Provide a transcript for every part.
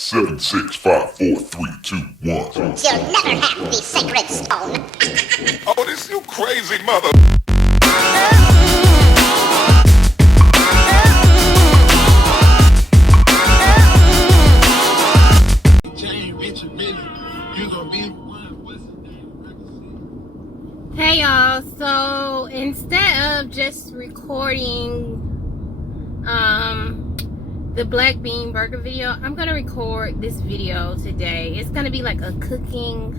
7, 6, 5, 4, 3, 2, 1. You'll never have the sacred stone. Oh, this you crazy mother. Hey y'all, so instead of just recording the black bean burger video, I'm gonna record this video today. It's gonna be like a cooking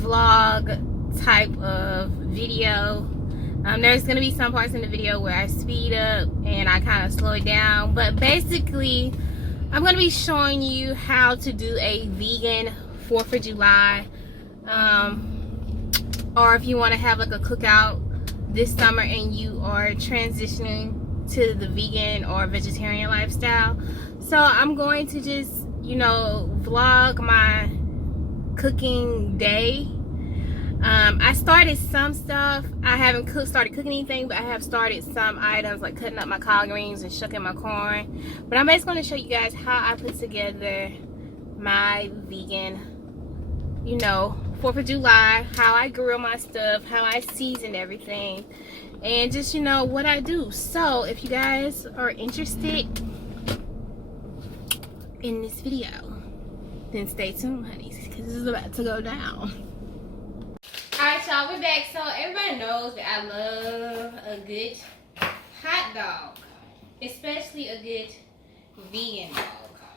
vlog type of video. There's gonna be some parts in the video where I speed up and I kind of slow it down, but basically I'm gonna be showing you how to do a vegan 4th of July, or if you want to have like a cookout this summer and you are transitioning to the vegan or vegetarian lifestyle. So I'm going to just, vlog my cooking day. I started some stuff. I haven't started cooking anything, but I have started some items like cutting up my collard greens and shucking my corn. But I'm just going to show you guys how I put together my vegan 4th of July, how I grill my stuff, how I season everything, and just what I do. So if you guys are interested in this video, then stay tuned, honeys, because this is about to go down. Alright y'all, we're back. So everybody knows that I love a good hot dog, especially a good vegan dog.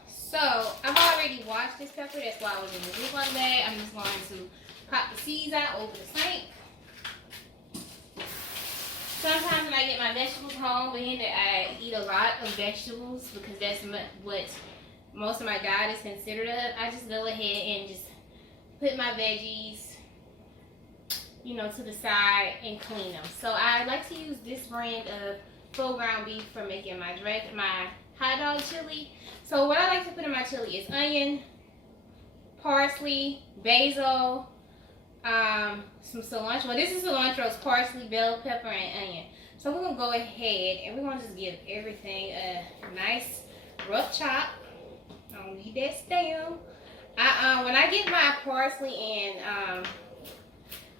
So I've already washed this pepper, that's why I was in the Ziploc bag. I'm just going to pop the seeds out over the sink. Sometimes when I get my vegetables home, being that I eat a lot of vegetables because that's what most of my diet is considered of, I just go ahead and just put my veggies, to the side and clean them. So I like to use this brand of full ground beef for making my hot dog chili. So what I like to put in my chili is onion, parsley, basil, some cilantro. Well, this is cilantro, it's parsley, bell pepper, and onion. So we're gonna go ahead and we're gonna just give everything a nice rough chop. I don't need that stem. When I get my parsley and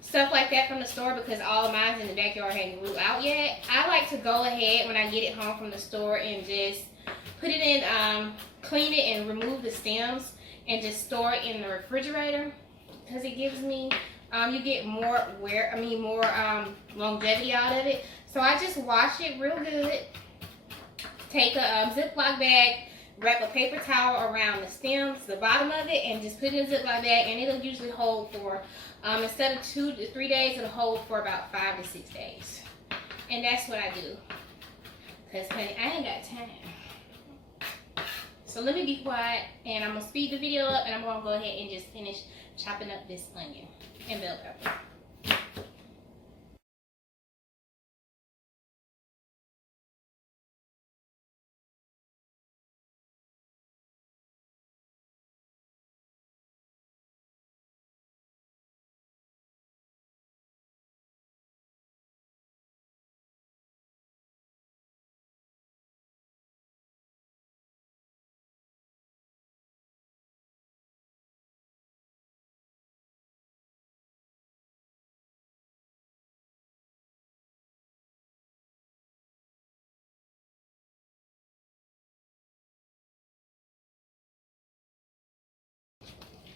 stuff like that from the store, because all of mine's in the backyard hadn't grew out yet, I like to go ahead when I get it home from the store and just put it in, clean it and remove the stems and just store it in the refrigerator, because it gives me, you get more longevity out of it. So I just wash it real good, take a Ziploc bag, wrap a paper towel around the stems, the bottom of it, and just put it in a Ziploc bag, and it'll usually hold for, instead of 2 to 3 days, it'll hold for about 5 to 6 days. And that's what I do, because honey, I ain't got time. So let me be quiet, and I'm going to speed the video up, and I'm going to go ahead and just finish chopping up this onion and bell pepper.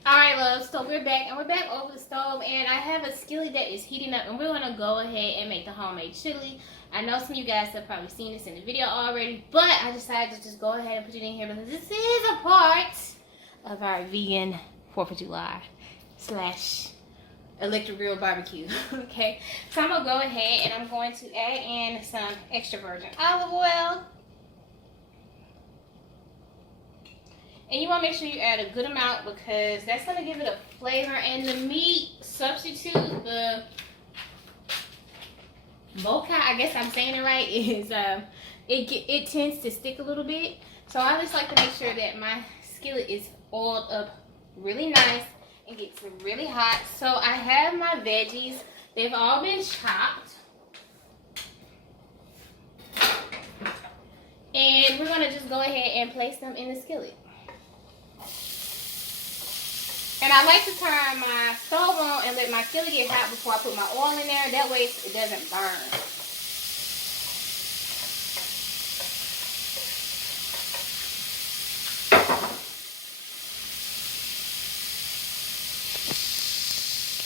Alright loves, so we're back, and we're back over the stove, and I have a skillet that is heating up, and we're going to go ahead and make the homemade chili. I know some of you guys have probably seen this in the video already, but I decided to just go ahead and put it in here because this is a part of our vegan 4th of July / electric grill barbecue. Okay, so I'm going to go ahead and I'm going to add in some extra virgin olive oil. And you want to make sure you add a good amount because that's going to give it a flavor. And the meat substitute, the boca, I guess I'm saying it right, is it tends to stick a little bit. So I just like to make sure that my skillet is oiled up really nice and gets really hot. So I have my veggies. They've all been chopped. And we're going to just go ahead and place them in the skillet. And I like to turn my stove on and let my chili get hot before I put my oil in there. That way it doesn't burn.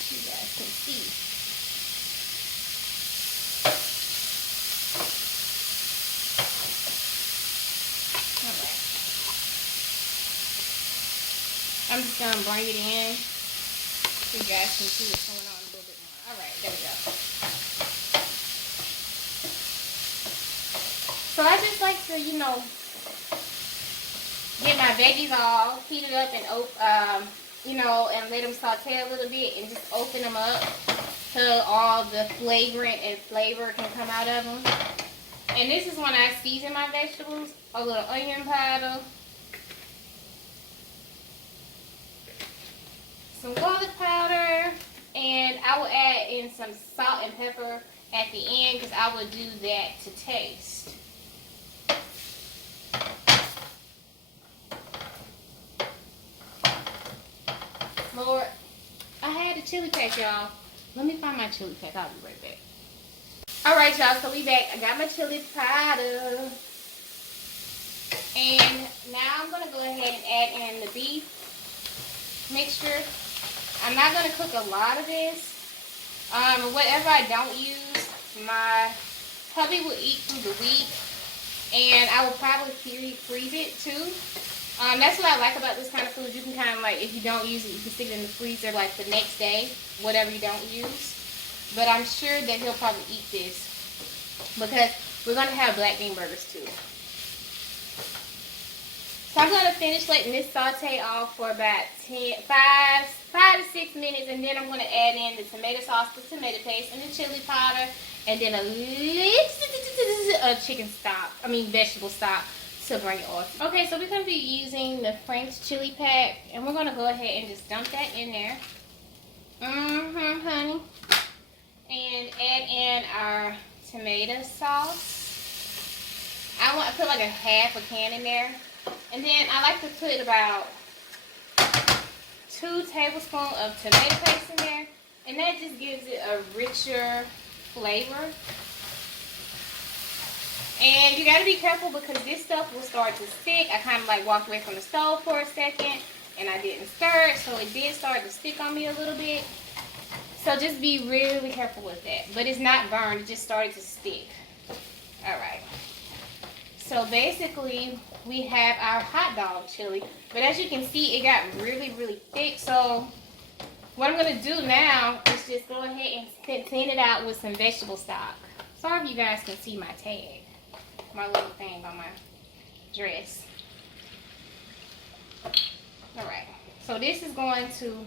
You guys can see. Alright. I'm just going to bring it in so you guys can see what's going on a little bit more. Alright, there we go. So I just like to, you know, get my veggies all heated up and you know, and let them saute a little bit and just open them up so all the flagrant and flavor can come out of them. And this is when I season my vegetables. A little onion powder, some garlic powder, and I will add in some salt and pepper at the end because I will do that to taste. Lord, I had a chili pack, y'all. Let me find my chili pack. I'll be right back. Alright, y'all, so we back. I got my chili powder. And now I'm going to go ahead and add in the beef mixture. I'm not going to cook a lot of this. Whatever I don't use, my hubby will eat through the week. And I will probably freeze it too. That's what I like about this kind of food. You can kind of like, if you don't use it, you can stick it in the freezer like the next day, whatever you don't use. But I'm sure that he'll probably eat this because we're going to have black bean burgers too. So I'm going to finish letting this saute off for about 5 to 6 minutes, and then I'm going to add in the tomato sauce, the tomato paste, and the chili powder, and then a vegetable stock to bring it off. Okay, so we're going to be using the Frank's chili pack, and we're going to go ahead and just dump that in there. Honey. And add in our tomato sauce. I want to put like a half a can in there. And then I like to put about 2 tablespoons of tomato paste in there. And that just gives it a richer flavor. And you got to be careful because this stuff will start to stick. I kind of like walked away from the stove for a second and I didn't stir it. So it did start to stick on me a little bit. So just be really careful with that. But it's not burned. It just started to stick. Alright. So basically, we have our hot dog chili. But as you can see, it got really, really thick. So what I'm going to do now is just go ahead and thin it out with some vegetable stock. Sorry if you guys can see my tag. My little thing on my dress. Alright. So this is going to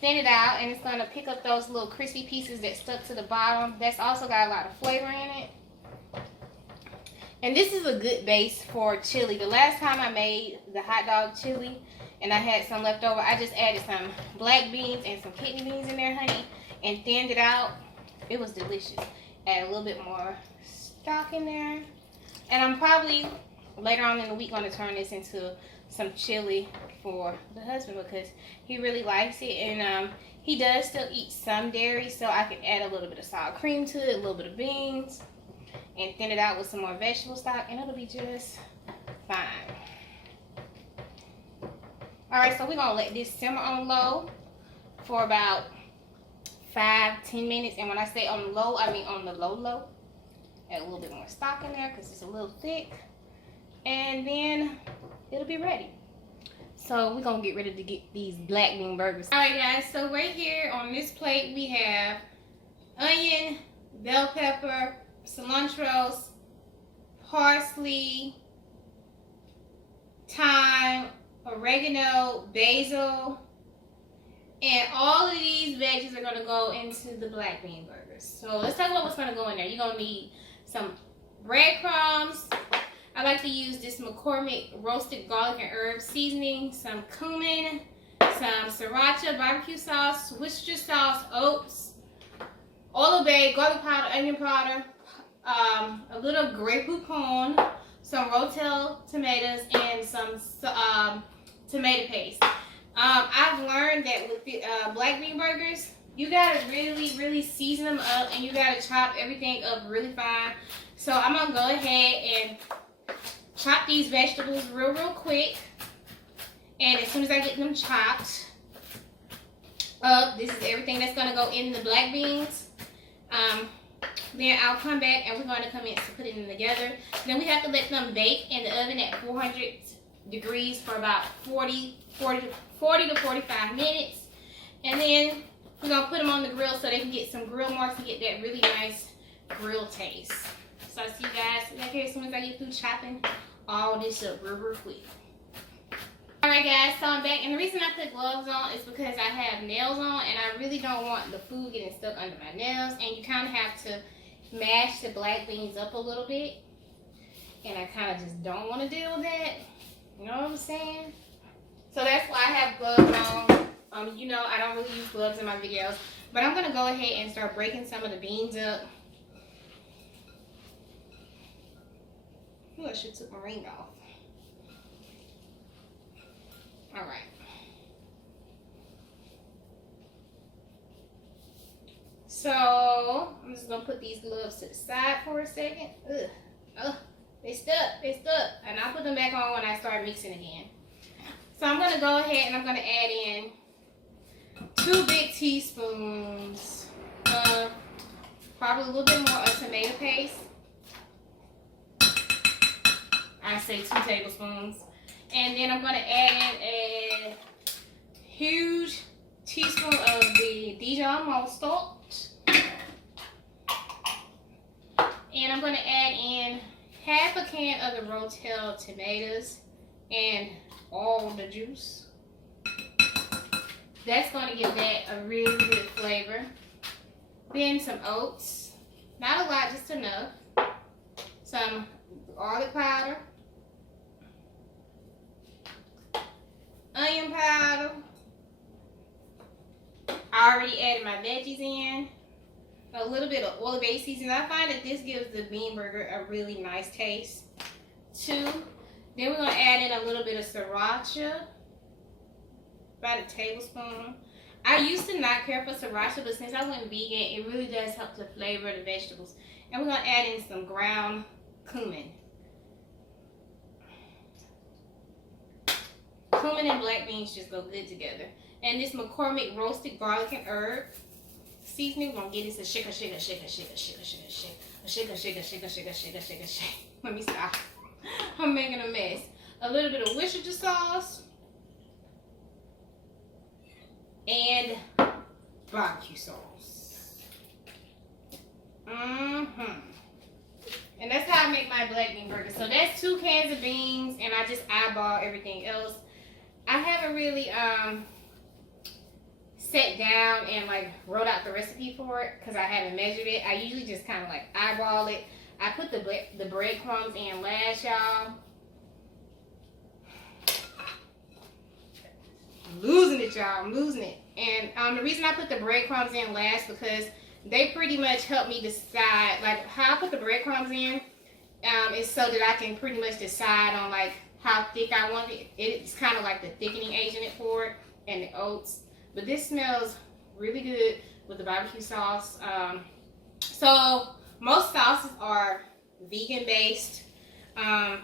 thin it out, and it's going to pick up those little crispy pieces that stuck to the bottom. That's also got a lot of flavor in it. And this is a good base for chili. The last time I made the hot dog chili and I had some left over, I just added some black beans and some kidney beans in there, honey, and thinned it out. It was delicious. Add a little bit more stock in there. And I'm probably later on in the week going to turn this into some chili for the husband because he really likes it. And he does still eat some dairy, so I can add a little bit of sour cream to it, a little bit of beans, and thin it out with some more vegetable stock, and it'll be just fine. Alright, so we're going to let this simmer on low for about 5-10 minutes. And when I say on low, I mean on the low. Add a little bit more stock in there because it's a little thick. And then it'll be ready. So we're going to get ready to get these black bean burgers. Alright guys, so right here on this plate we have onion, bell pepper, cilantro, parsley, thyme, oregano, basil, and all of these veggies are going to go into the black bean burgers. So let's talk about what's going to go in there. You're going to need some breadcrumbs. I like to use this McCormick roasted garlic and herb seasoning, some cumin, some sriracha, barbecue sauce, Worcestershire sauce, oats, Old Bay, garlic powder, onion powder, a little Grey Poupon, some Rotel tomatoes, and some tomato paste. I've learned that with the black bean burgers, you gotta really season them up, and you gotta chop everything up really fine. So I'm gonna go ahead and chop these vegetables real quick. And as soon as I get them chopped up, this is everything that's gonna go in the black beans. Then I'll come back and we're going to commence to put it in together. Then we have to let them bake in the oven at 400 degrees for about 40 to 45 minutes. And then we're going to put them on the grill so they can get some grill marks and get that really nice grill taste. So I'll see you guys back here as soon as I get through chopping all this up real quick. Alright guys, so I'm back, and the reason I put gloves on is because I have nails on and I really don't want the food getting stuck under my nails, and you kind of have to mash the black beans up a little bit, and I kind of just don't want to deal with that, you know what I'm saying? So that's why I have gloves on. You know, I don't really use gloves in my videos, but I'm going to go ahead and start breaking some of the beans up. Ooh, I should have took my ring off. Alright. So, I'm just going to put these gloves to the side for a second. Ugh. Oh, they stuck. And I'll put them back on when I start mixing again. So, I'm going to go ahead and I'm going to add in 2 big teaspoons of probably a little bit more of tomato paste. I say 2 tablespoons. And then I'm going to add in a huge teaspoon of the Dijon mustard. And I'm going to add in half a can of the Rotel tomatoes and all the juice. That's going to give that a really good flavor. Then some oats. Not a lot, just enough. Some garlic powder. Onion powder. I already added my veggies in. A little bit of oil-based seasoning. I find that this gives the bean burger a really nice taste too. Then we're going to add in a little bit of sriracha. About a tablespoon. I used to not care for sriracha, but since I went vegan, it really does help to flavor the vegetables. And we're going to add in some ground cumin. Cumin and black beans just go good together. And this McCormick roasted garlic and herb seasoning, we're gonna get this a shake. Let me stop. I'm making a mess. A little bit of Worcestershire sauce and barbecue sauce. And that's how I make my black bean burger. So that's 2 cans of beans, and I just eyeball everything else. I haven't really sat down and like wrote out the recipe for it because I haven't measured it. I usually just kind of like eyeball it. I put the breadcrumbs in last, y'all. I'm losing it, y'all. I'm losing it. And the reason I put the breadcrumbs in last because they pretty much help me decide, like how I put the breadcrumbs in is so that I can pretty much decide on like how thick I want it. It's kind of like the thickening agent for it and the oats. But this smells really good with the barbecue sauce. So most sauces are vegan based. I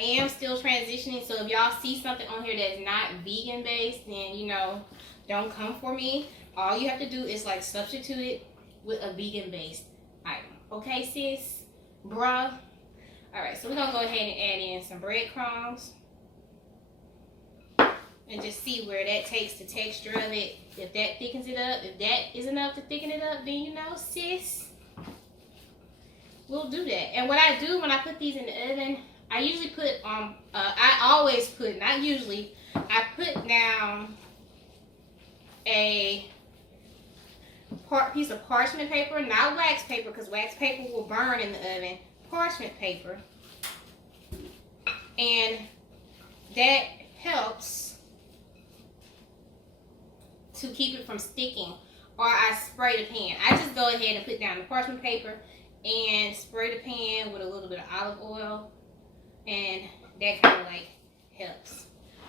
am still transitioning, so if y'all see something on here that's not vegan based, then you know, don't come for me. All you have to do is like substitute it with a vegan based item. Okay, sis, bruh. Alright, so we're gonna go ahead and add in some breadcrumbs and just see where that takes the texture of it. If that thickens it up, if that is enough to thicken it up, then you know, sis, we'll do that. And what I do when I put these in the oven, I usually put I always put, not usually, I put down a piece of parchment paper, not wax paper, because wax paper will burn in the oven. Parchment paper, and that helps to keep it from sticking. Or I spray the pan. I just go ahead and put down the parchment paper and spray the pan with a little bit of olive oil, and that kind of like helps.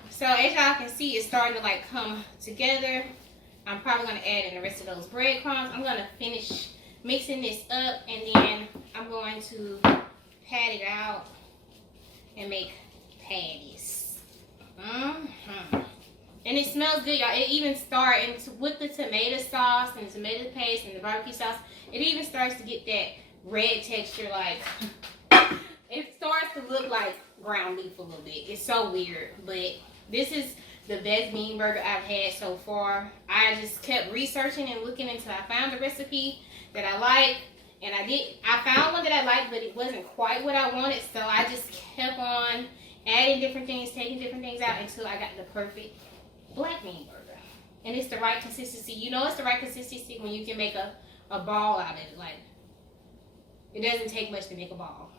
So as y'all can see, it's starting to like come together. I'm probably gonna add in the rest of those breadcrumbs. I'm gonna finish mixing this up, and then I'm going to pat it out and make patties. And it smells good, y'all. It even starts with the tomato sauce and the tomato paste and the barbecue sauce. It even starts to get that red texture, like it starts to look like ground beef a little bit. It's so weird, but this is the best bean burger I've had so far. I just kept researching and looking until I found a recipe that I like, and I found one that I liked, but it wasn't quite what I wanted, so I just kept on adding different things, taking different things out until I got the perfect black bean burger. And it's the right consistency. You know it's the right consistency when you can make a ball out of it. Like, it doesn't take much to make a ball.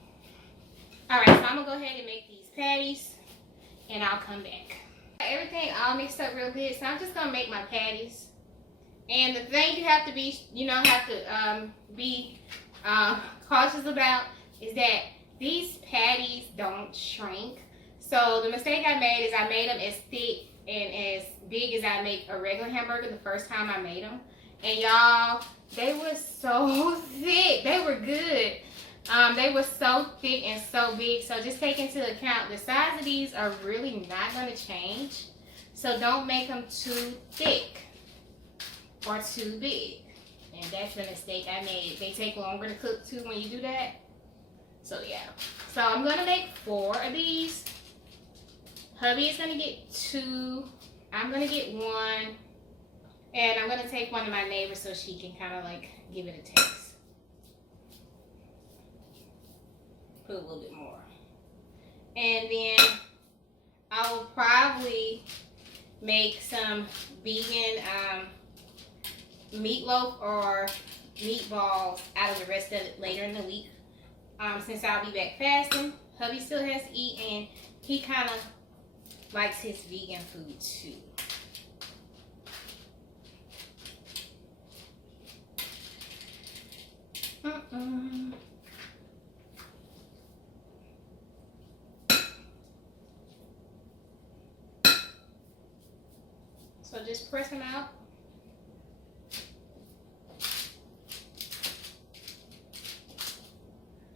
Alright, so I'm going to go ahead and make these patties, and I'll come back. Everything all mixed up real good, so I'm just going to make my patties. And the thing you have to be, cautious about is that these patties don't shrink. So the mistake I made is I made them as thick and as big as I make a regular hamburger the first time I made them. And y'all, they were so thick. They were good. They were so thick and so big. So just take into account the size of these are really not going to change. So don't make them too thick or too big. And that's the mistake I made. They take longer to cook too when you do that. So yeah. So I'm going to make 4 of these. Hubby is going to get 2. I'm going to get 1. And I'm going to take one of my neighbors so she can kind of like give it a taste. Put a little bit more. And then I will probably make some vegan meatloaf or meatballs out of the rest of it later in the week. Since I'll be back fasting, hubby still has to eat, and he kind of likes his vegan food too. So just press them out.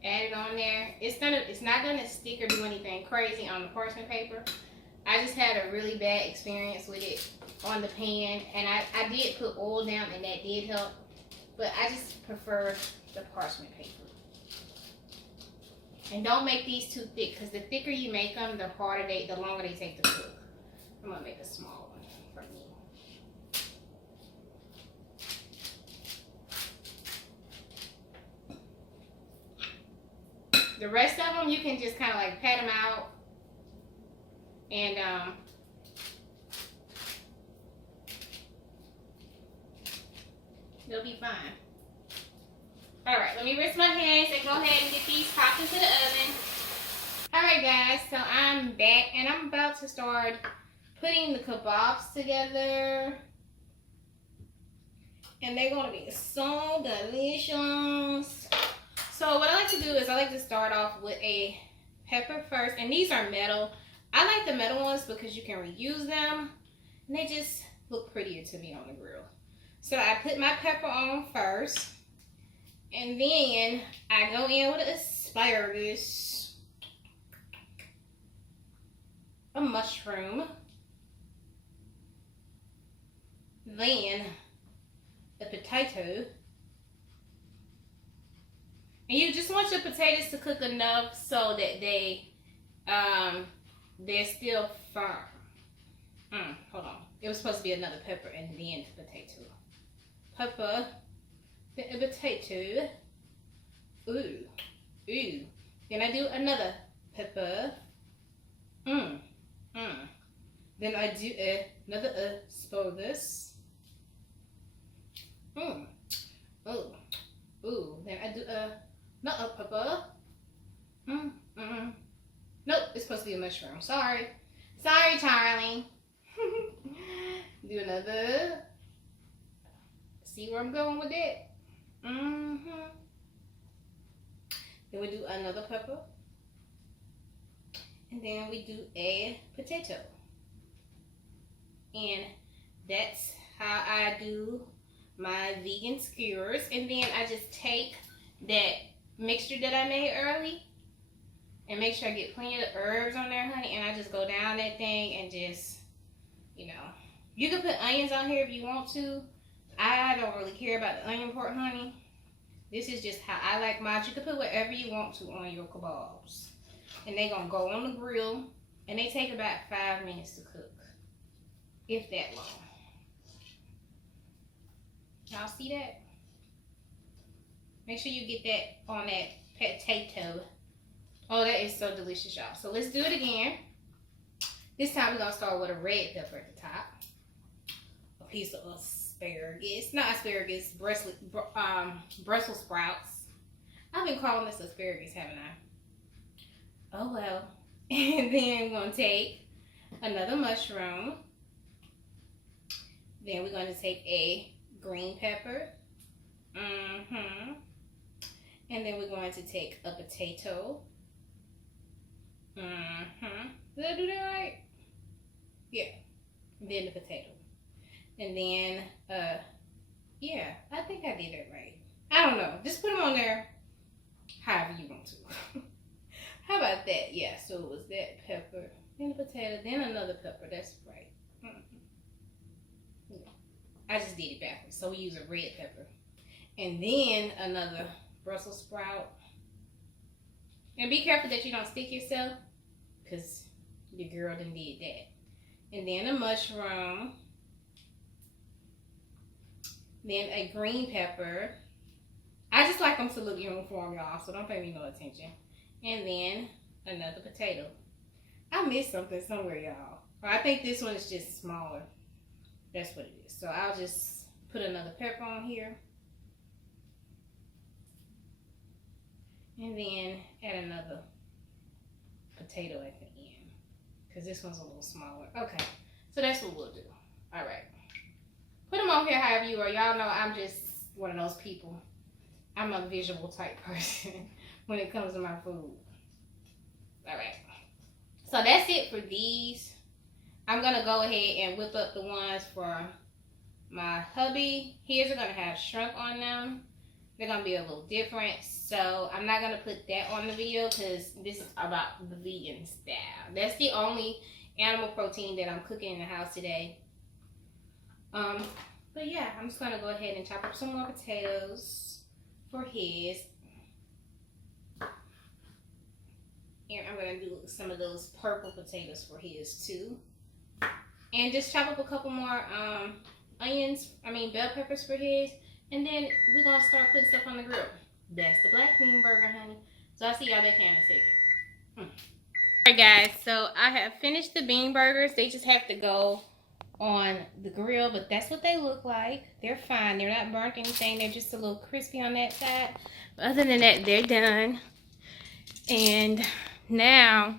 Add it on there. It's not gonna stick or do anything crazy on the parchment paper. I just had a really bad experience with it on the pan, and I did put oil down, and that did help, but I just prefer the parchment paper. And don't make these too thick, because the thicker you make them, the longer they take to cook. I'm gonna make a small one for me. The rest of them, you can just kind of like pat them out, and they'll be fine. Alright, let me rinse my hands and go ahead and get these popped into the oven. Alright guys, so I'm back and I'm about to start putting the kebabs together. And they're going to be so delicious. So what I like to do is I like to start off with a pepper first. And these are metal. I like the metal ones because you can reuse them. And they just look prettier to me on the grill. So I put my pepper on first. And then I go in with asparagus, a mushroom, then a potato. And you just want your potatoes to cook enough so that they're still firm. Hold on. It was supposed to be another pepper and then the potato. Pepper. Then a potato. Ooh. Then I do another pepper. Then I do another asparagus. Then I do another pepper. Nope, it's supposed to be a mushroom. Sorry, Charlie. Do another. See where I'm going with that? Then we do another pepper. And then we do a potato. And that's how I do my vegan skewers. And then I just take that mixture that I made early and make sure I get plenty of herbs on there, honey. And I just go down that thing and just, you know, you can put onions on here if you want to. I don't really care about the onion part, honey. This is just how I like mine. You can put whatever you want to on your kebabs. And they're going to go on the grill. And they take about 5 minutes to cook. If that long. Y'all see that? Make sure you get that on that potato. Oh, that is so delicious, y'all. So let's do it again. This time we're going to start with a red pepper at the top. A piece of asparagus. Not asparagus, Brussels sprouts. I've been calling this asparagus, haven't I? Oh, well. And then we're going to take another mushroom. Then we're going to take a green pepper. And then we're going to take a potato. Did I do that right? Yeah. And then the potato. And then, yeah, I think I did that right. I don't know. Just put them on there however you want to. How about that? Yeah, so it was that pepper, then the potato, then another pepper. That's right. Yeah. I just did it backwards. So we use a red pepper. And then another Brussels sprout. And be careful that you don't stick yourself, because your girl done did that. And then a mushroom. Then a green pepper. I just like them to look uniform, y'all, so don't pay me no attention. And then another potato. I missed something somewhere, y'all. I think this one is just smaller. That's what it is. So I'll just put another pepper on here. And then add another potato at the end, because this one's a little smaller. Okay, so that's what we'll do. All right. Put them on here however you are. Y'all know I'm just one of those people. I'm a visual type person when it comes to my food. All right. So that's it for these. I'm going to go ahead and whip up the ones for my hubby. His are going to have shrimp on them. They're going to be a little different. So I'm not going to put that on the video because this is about the vegan style. That's the only animal protein that I'm cooking in the house today. But yeah, I'm just going to go ahead and chop up some more potatoes for his. And I'm going to do some of those purple potatoes for his too. And just chop up a couple more bell peppers for his. And then we're going to start putting stuff on the grill. That's the black bean burger, honey. So I'll see y'all back here in a second. Alright guys, so I have finished the bean burgers. They just have to go on the grill, but that's what they look like. They're fine. They're not burnt or anything. They're just a little crispy on that side. But other than that, they're done. And now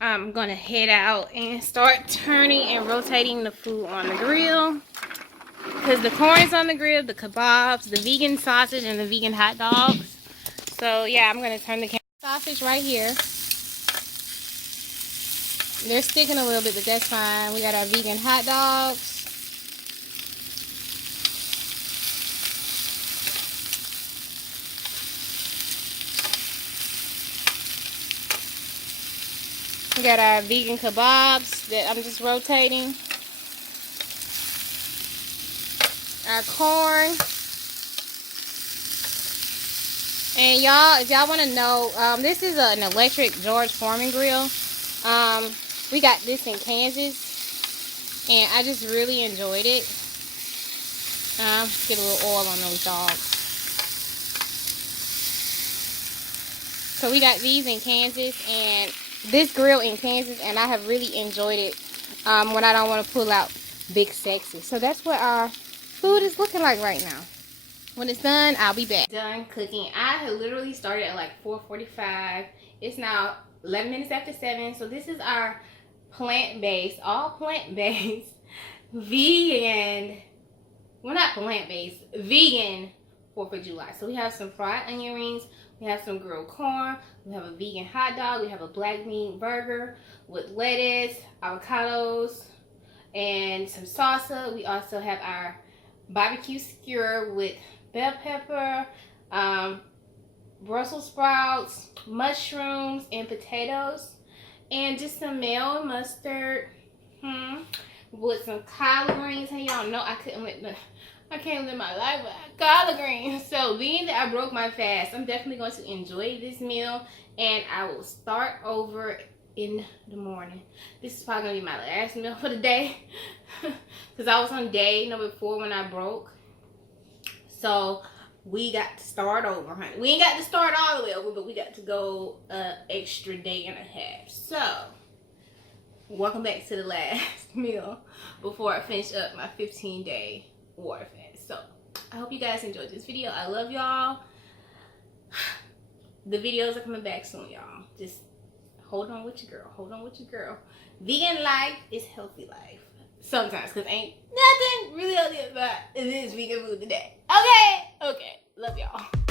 I'm going to head out and start turning and rotating the food on the grill. Because the corn is on the grill, the kebabs, the vegan sausage, and the vegan hot dogs. So yeah, I'm going to turn the sausage right here. They're sticking a little bit, but that's fine. We got our vegan hot dogs. We got our vegan kebabs that I'm just rotating. Our corn. And y'all, if y'all want to know, this is an electric George Foreman grill. We got this in Kansas, and I just really enjoyed it. Get a little oil on those dogs. So we got these in Kansas, and this grill in Kansas, and I have really enjoyed it when I don't want to pull out big sexy. So that's what our food is looking like right now. When it's done, I'll be back. Done cooking. I had literally started at like 4:45. It's now 11 minutes after 7. So this is our plant-based, all plant-based, vegan, well, not plant-based, vegan 4th of July. So we have some fried onion rings. We have some grilled corn. We have a vegan hot dog. We have a black bean burger with lettuce, avocados, and some salsa. We also have our barbecue skewer with bell pepper, Brussels sprouts, mushrooms, and potatoes, and just some mayo and mustard, with some collard greens. And y'all know I can't live my life without collard greens. So being that I broke my fast, I'm definitely going to enjoy this meal, and I will start over in the morning. This is probably gonna be my last meal for the day, because I was on day number 4 when I broke. So we got to start over, honey. We ain't got to start all the way over, but we got to go an extra day and a half. So welcome back to the last meal before I finish up my 15-day water fast. So I hope you guys enjoyed this video. I love y'all. The videos are coming back soon, y'all. Just hold on with your girl. Hold on with your girl. Vegan life is healthy life. Sometimes, because ain't nothing really healthy about this vegan food today. Okay? Okay. Love y'all.